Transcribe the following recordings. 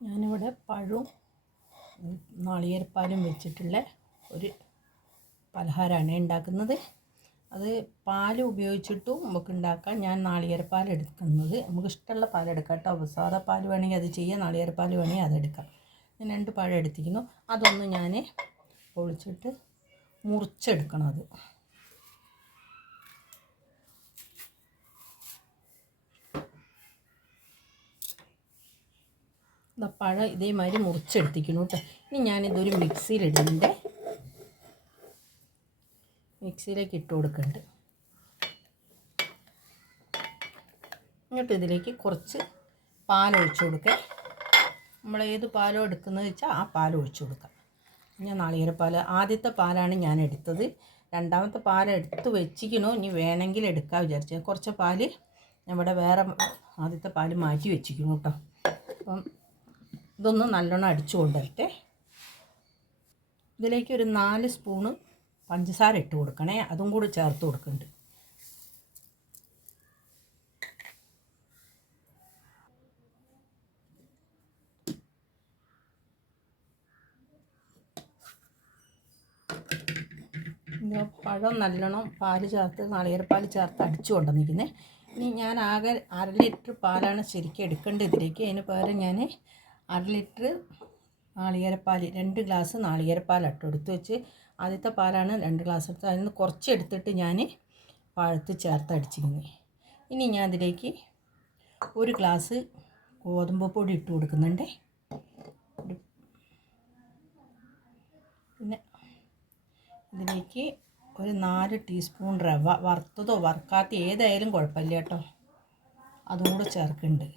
ഞാനിവിടെ പഴവും നാളികേരപ്പാലും വെച്ചിട്ടുള്ള ഒരു പലഹാരമാണ് ഉണ്ടാക്കുന്നത്. അത് പാൽ ഉപയോഗിച്ചിട്ടും നമുക്ക് ഉണ്ടാക്കാം. ഞാൻ നാളികേരപ്പാൽ എടുക്കുന്നത്. നമുക്ക് ഇഷ്ടമുള്ള പാൽ എടുക്കാം കേട്ടോ. സാധാ പാൽ വേണമെങ്കിൽ അത് ചെയ്യാം. നാളികേരപ്പാൽ വേണമെങ്കിൽ അതെടുക്കാം ഞാൻ രണ്ട് പഴം എടുത്തിരിക്കുന്നു. അതൊന്ന് ഞാൻ പൊളിച്ചിട്ട് മുറിച്ചെടുക്കണം അത്. പഴം ഇതേമാതിരി മുറിച്ചെടുത്തിക്കണം കേട്ടോ. ഇനി ഞാനിതൊരു മിക്സിയിലിടുന്നുണ്ട് മിക്സിയിലേക്ക് ഇട്ട് കൊടുക്കുന്നുണ്ട് എന്നിട്ട് ഇതിലേക്ക് കുറച്ച് പാൽ ഒഴിച്ചു കൊടുക്കുക നമ്മൾ ഏത് പാലോ എടുക്കുന്നത് വെച്ചാൽ ആ പാൽ ഒഴിച്ചു കൊടുക്കാം. ഞാൻ നാളികേരപ്പാൽ ആദ്യത്തെ പാലാണ് ഞാൻ എടുത്തത്. രണ്ടാമത്തെ പാൽ എടുത്ത് വെച്ചിക്കണോ ഇനി വേണമെങ്കിൽ എടുക്കാൻ വിചാരിച്ചു. കുറച്ച് പാൽ നമ്മുടെ വേറെ ആദ്യത്തെ പാൽ മാറ്റി വെച്ചിരിക്കുന്നു കേട്ടോ. അപ്പം ഇതൊന്ന് നല്ലോണം അടിച്ചു കൊണ്ടുവരട്ടെ. ഇതിലേക്ക് ഒരു നാല് സ്പൂണ് പഞ്ചസാര ഇട്ട് കൊടുക്കണേ. അതും കൂടി ചേർത്ത് കൊടുക്കുന്നുണ്ട്. പഴം നല്ലോണം പാൽ ചേർത്ത് നാളികേരപ്പാൽ ചേർത്ത് അടിച്ചു കൊണ്ടുവന്നിരിക്കുന്നത് ഇനി ഞാൻ ആകെ അര ലിറ്റർ പാലാണ് ശരിക്കും എടുക്കേണ്ടത് ഇതിലേക്ക്. അതിന് പകരം ഞാൻ അര ലിറ്റർ നാളികേരപ്പാൽ രണ്ട് ഗ്ലാസ് നാളികേരപ്പാൽ ഇട്ട് എടുത്ത് വെച്ച്. ആദ്യത്തെ പാലാണ് രണ്ട് ഗ്ലാസ് എടുത്ത് അതിൽ നിന്ന് കുറച്ച് എടുത്തിട്ട് ഞാൻ പഴുത്ത് ചേർത്ത് അടിച്ചിരുന്നത് ഇനി ഞാൻ അതിലേക്ക് ഒരു ഗ്ലാസ് ഗോതമ്പ് പൊടി ഇട്ട് കൊടുക്കുന്നുണ്ട്. പിന്നെ ഇതിലേക്ക് ഒരു നാല് ടീസ്പൂൺ റവ വറുത്തതോ വറുക്കാത്ത ഏതായാലും കുഴപ്പമില്ല കേട്ടോ. അതും കൂടെ ചേർക്കുന്നുണ്ട്.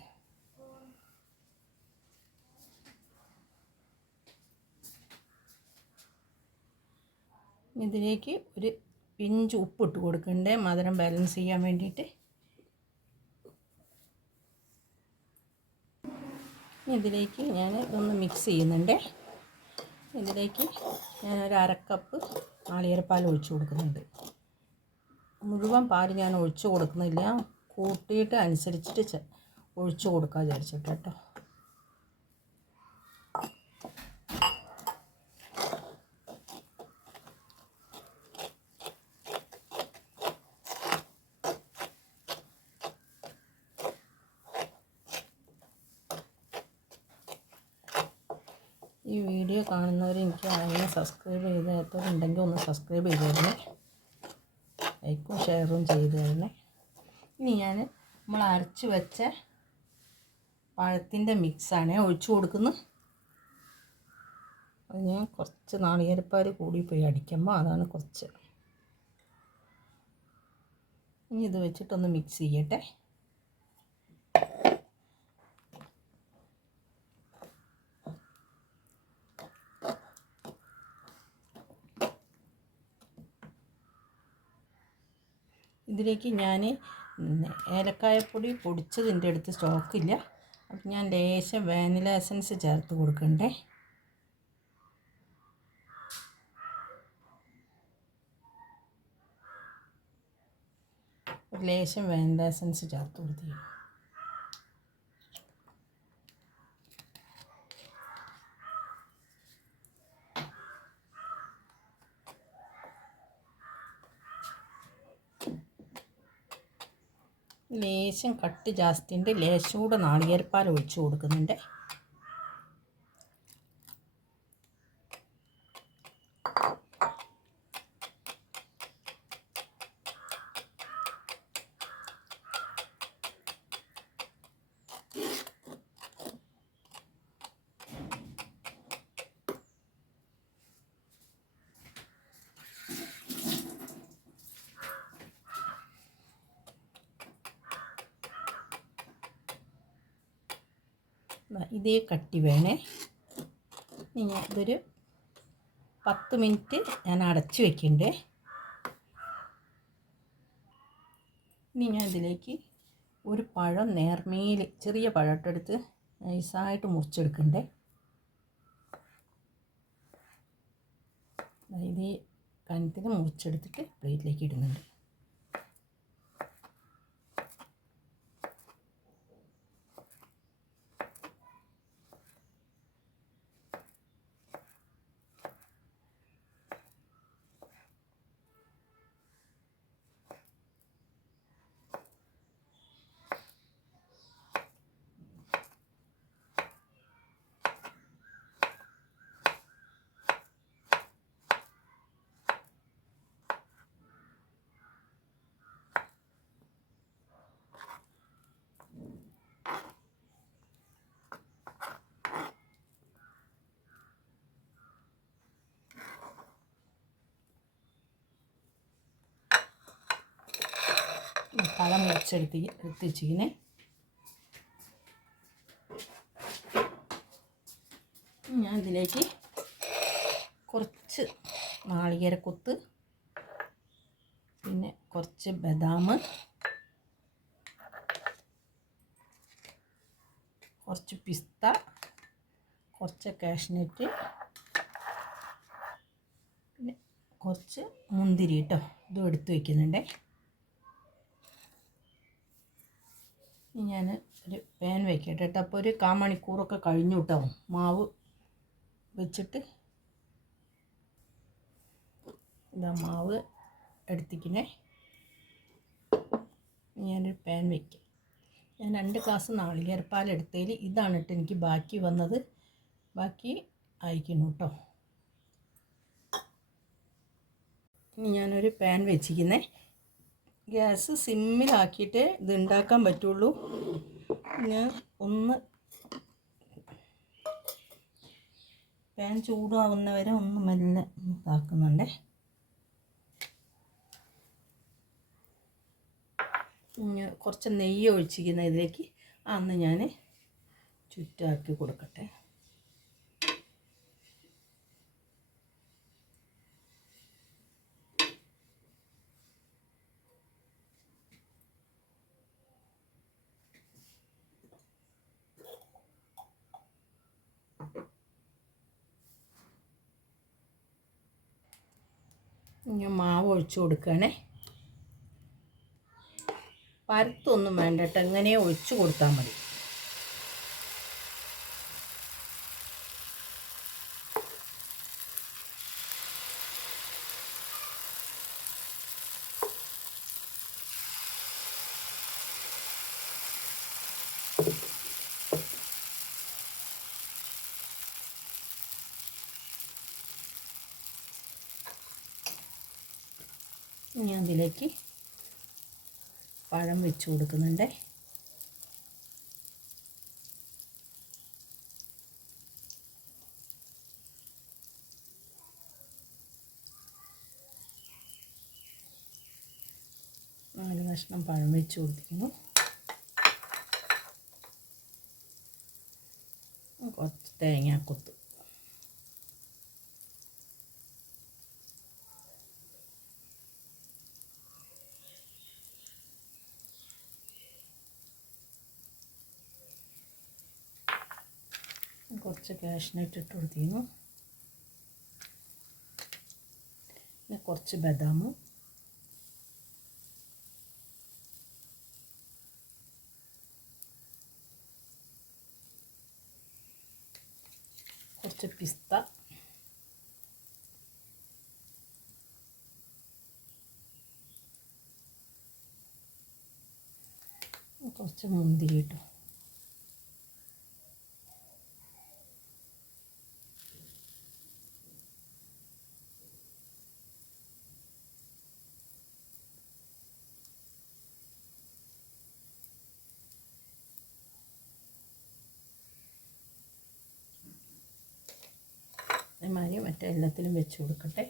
ഇതിലേക്ക് ഒരു പിഞ്ച് ഉപ്പ് ഇട്ട് കൊടുക്കണ്ടേ? മധുരം ബാലൻസ് ചെയ്യാൻ വേണ്ടിയിട്ട്. ഇതിലേക്ക് ഞാൻ ഒന്ന് മിക്സ് ചെയ്യുന്നുണ്ട്. ഇതിലേക്ക് ഞാൻ ഒരു അരക്കപ്പ് നാളികേരപ്പാൽ ഒഴിച്ചു കൊടുക്കുന്നുണ്ട്. മുഴുവൻ പാൽ ഞാൻ ഒഴിച്ചു കൊടുക്കുന്നില്ല. കൂട്ടിയിട്ട് അനുസരിച്ചിട്ട് ഒഴിച്ചു കൊടുക്കാൻ വിചാരിച്ചിട്ട് കേട്ടോ. ഈ വീഡിയോ കാണുന്നവർ എനിക്ക് അതിനെ സബ്സ്ക്രൈബ് ചെയ്താത്തവരുണ്ടെങ്കിൽ ഒന്ന് സബ്സ്ക്രൈബ് ചെയ്ത് ലൈക്കും ഷെയറും ചെയ്ത് തരണേ. ഇനി ഞാൻ നമ്മൾ അരച്ച് വെച്ച പഴത്തിന്റെ മിക്സാണ് ഒഴിച്ചു കൊടുക്കുന്നത് അത് ഞാൻ കുറച്ച് നാളികേരപ്പാൽ കൂടി പോയി അടിക്കുമ്പോൾ അതാണ് കുറച്ച്. ഇനി ഇത് വെച്ചിട്ടൊന്ന് മിക്സ് ചെയ്യട്ടെ. ഇതിലേക്ക് ഞാൻ ഏലക്കായപ്പൊടി പൊടിച്ചതിന്റെ അടുത്ത് സ്റ്റോക്കില്ല. അപ്പം ഞാൻ ലേശം വാനില എസൻസ് ചേർത്ത് കൊടുക്കണ്ടേ. ഒരു ലേശം വാനില എസൻസ് ചേർത്ത് കൊടുത്തു ലേശം കട്ട് ജാസ്തി ഉണ്ട് ലേശം കൂടെ നാളികേരപ്പാൽ ഒഴിച്ചു കൊടുക്കുന്നുണ്ട്. ഇതേ കട്ടി വേണേ. ഇനി ഇതൊരു പത്ത് മിനിറ്റ് ഞാൻ അടച്ചു വെക്കണ്ടേ. ഇനി ഞാൻ ഇതിലേക്ക് ഒരു പഴം നേർമേൽ ചെറിയ പഴട്ടെടുത്ത് നൈസായിട്ട് മുറിച്ചെടുക്കണ്ടേ. ഇതേ കനത്തിന് മുറിച്ചെടുത്തിട്ട് പ്ലേറ്റിലേക്ക് ഇടുന്നുണ്ട്. പഴം മുറിച്ചെടുത്ത് എടുത്ത് ഞാൻ ഇതിലേക്ക് കുറച്ച് നാളികേരക്കൊത്ത് പിന്നെ കുറച്ച് ബദാം കുറച്ച് പിസ്ത കുറച്ച് കാഷ്നറ്റ് പിന്നെ കുറച്ച് മുന്തിരി കേട്ടോ ഇതും എടുത്ത് വയ്ക്കുന്നുണ്ടേ ഇനി ഞാൻ ഒരു പാൻ വയ്ക്കട്ടെ കേട്ടോ. അപ്പോൾ ഒരു കാ മണിക്കൂറൊക്കെ കഴിഞ്ഞു കേട്ടോ. മാവ് വെച്ചിട്ട് ഇതാ മാവ് എടുത്തിക്കണേ ഞാനൊരു പാൻ വയ്ക്കാം ഞാൻ രണ്ട് ഗ്ലാസ് നാളികേരപ്പാൽ എടുത്തതിൽ ഇതാണ് കേട്ടോ എനിക്ക് ബാക്കി വന്നത്. ബാക്കി അയക്കണം കേട്ടോ. ഇനി ഞാനൊരു പാൻ വെച്ചിരിക്കുന്നേ. ഗ്യാസ് സിമ്മിലാക്കിയിട്ടേ ഇത് ഉണ്ടാക്കാൻ പറ്റുള്ളൂ. ഞാൻ ഒന്ന് പാൻ ചൂടാവുന്നവരെ ഒന്ന് മെല്ലെ ഇതാക്കുന്നുണ്ടേ. കുറച്ച് നെയ്യ് ഒഴിച്ചിരിക്കുന്ന ഇതിലേക്ക് അന്ന് ഞാൻ ചുറ്റാക്കി കൊടുക്കട്ടെ. ഇനി മാവ് ഒഴിച്ചു കൊടുക്കണേ പരത്തൊന്നും വേണ്ട കേട്ടോ. എങ്ങനെ ഒഴിച്ചു കൊടുത്താൽ മതി. ഞാൻ അതിലേക്ക് പഴം വെച്ച് കൊടുക്കുന്നുണ്ട്. നാല് കഷ്ണം പഴം വെച്ച് കൊടുത്തിരിക്കുന്നു. കുറച്ച് തേങ്ങാക്കൊത്ത്. കുറച്ച് കാഷ്നട്ട് ഇട്ട് കൊടുത്തിരുന്നു. പിന്നെ കുറച്ച് ബദാം. കുറച്ച് പിസ്ത. കുറച്ച് മുന്തിരി ഇട്ടു. അതേമാതിരി മറ്റേ എല്ലാത്തിലും വെച്ച് കൊടുക്കട്ടെ.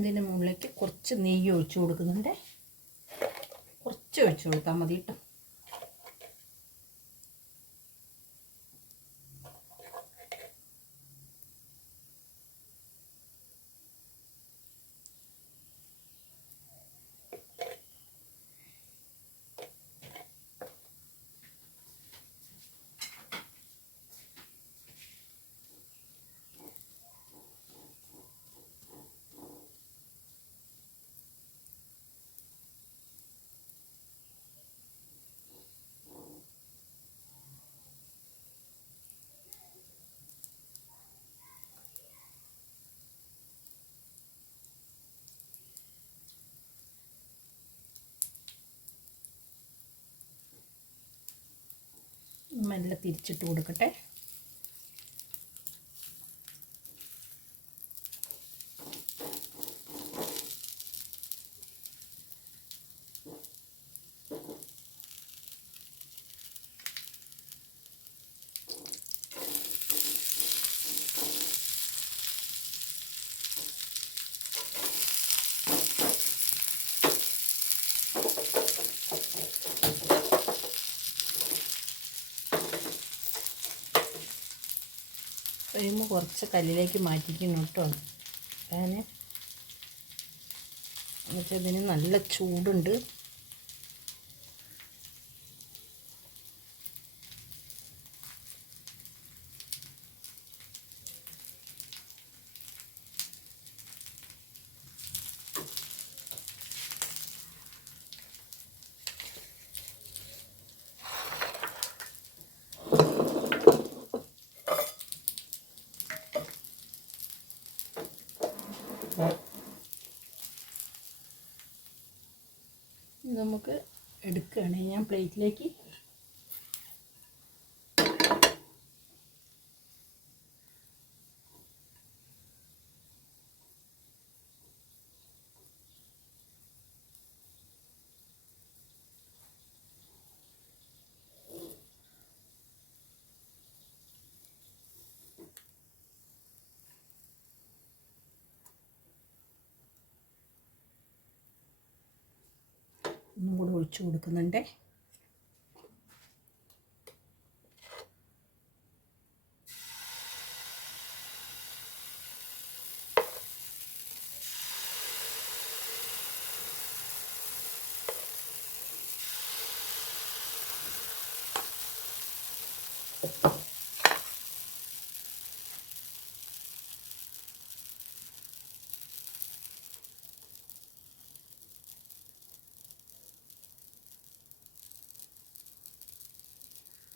ഇതിന് മുകളിലേക്ക് കുറച്ച് നെയ്യ് ഒഴിച്ചു കൊടുക്കുന്നുണ്ട്. കുറച്ച് ഒഴിച്ചു കൊടുത്താൽ മതി കേട്ടോ. മെല്ലെ തിരിച്ചിട്ട് കൊടുക്കട്ടെ. ഫ്ലെയിം കുറച്ച് കല്ലിലേക്ക് മാറ്റിക്കുന്നു കേട്ടോ. ഞാൻ എന്നുവെച്ചാൽ ഇതിന് നല്ല ചൂടുണ്ട്. നമുക്ക് എടുക്കുകയാണ്. ഞാൻ പ്ലേറ്റിലേക്ക് ഒന്നും കൂടെ ഒഴിച്ചു കൊടുക്കുന്നുണ്ട്.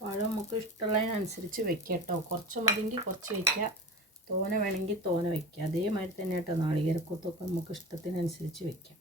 പഴം നമുക്ക് ഇഷ്ടമുള്ളതിനനുസരിച്ച് വെക്കാം കേട്ടോ. കുറച്ച് മതിയെങ്കിൽ കുറച്ച് വയ്ക്കുക തോന വേണമെങ്കിൽ തോന വയ്ക്കുക അതേമാതിരി തന്നെ കേട്ടോ നാളികേരക്കൊത്തൊക്കെ നമുക്ക് ഇഷ്ടത്തിനനുസരിച്ച് വെക്കാം.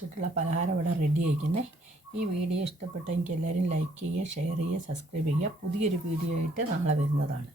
പൊടിയും പലഹാരം ഇവിടെ റെഡി ആയിരിക്കുന്നത് ഈ വീഡിയോ ഇഷ്ടപ്പെട്ടെങ്കിൽ എല്ലാവരും ലൈക്ക് ചെയ്യുക ഷെയർ ചെയ്യുക സബ്സ്ക്രൈബ് ചെയ്യുക. പുതിയൊരു വീഡിയോ ആയിട്ട് നാളെ വരുന്നതാണ്.